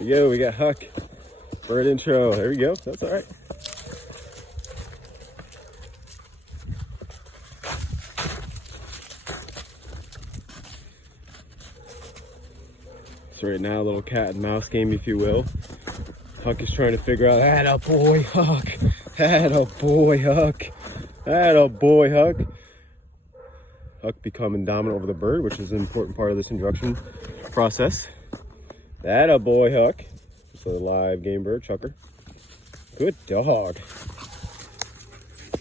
Yo, we got Huck. Bird intro. There we go. That's all right. So right now, a little cat and mouse game, if you will. Huck is trying to figure out, atta boy, Huck. Atta boy, Huck. Atta boy, Huck. Huck becoming dominant over the bird, which is an important part of this introduction process. Atta boy, Huck. It's a live game bird, chucker. Good dog.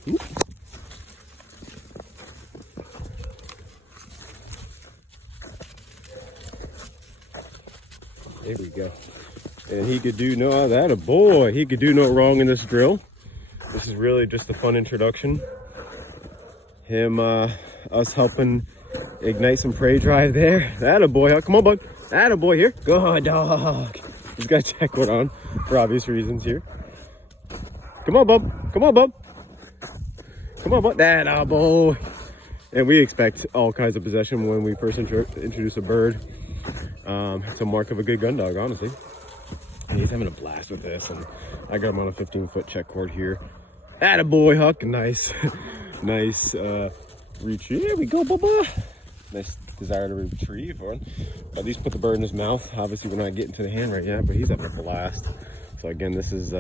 Oop. There we go. And he could do no, that a boy. He could do no wrong in this drill. This is really just a fun introduction. Us helping ignite some prey drive there. That a boy. Come on, bud. That a boy here. Good dog. He's got to check one on for obvious reasons here. Come on, bub. Come on, bub. Come on, bub. That a boy. And we expect all kinds of possession when we first introduce a bird. It's a mark of a good gun dog, honestly. And he's having a blast with this, and I got him on a 15-foot check cord here. Attaboy, Huck. Nice, nice retrieve. There we go, bubba. Nice desire to retrieve, or at least put the bird in his mouth. Obviously, we're not getting to the hand right yet, but he's having a blast. So again, this is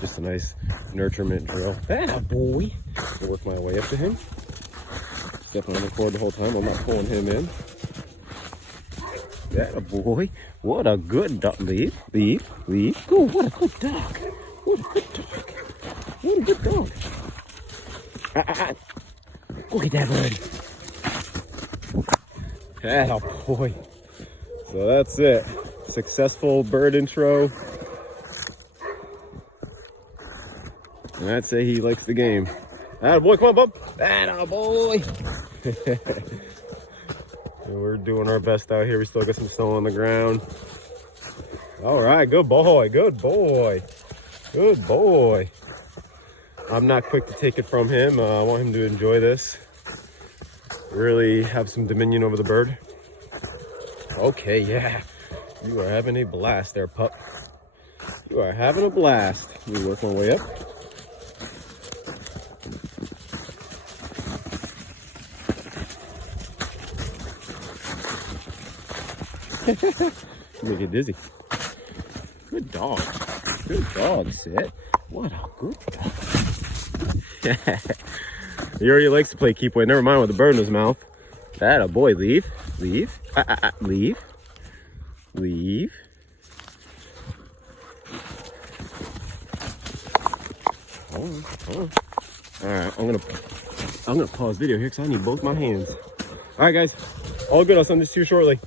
just a nice nurturement drill. Attaboy. I'll work my way up to him. Definitely on the cord the whole time. I'm not pulling him in. That a boy. What a good dog. Leave. Oh, what a good dog. What a good dog. What a good dog. Look at that bird. That a boy. So that's it. Successful bird intro. And I'd say he likes the game. That a boy. Come on, bub. That a boy. We're doing our best out here. We still got some snow on the ground. All right, good boy, good boy, good boy. I'm not quick to take it from him. I want him to enjoy this. Really have some dominion over the bird. Okay, yeah. You are having a blast there, pup. You are having a blast. Let me work my way up. Make it dizzy. Good dog. Good dog, Sid. What a good dog. He already likes to play keep away. Never mind with the bird in his mouth. That a boy. Leave. Leave. Leave. Leave. Hold on. All right, I'm gonna pause video here because I need both my hands. All right, guys. All good. I'll send this to you shortly.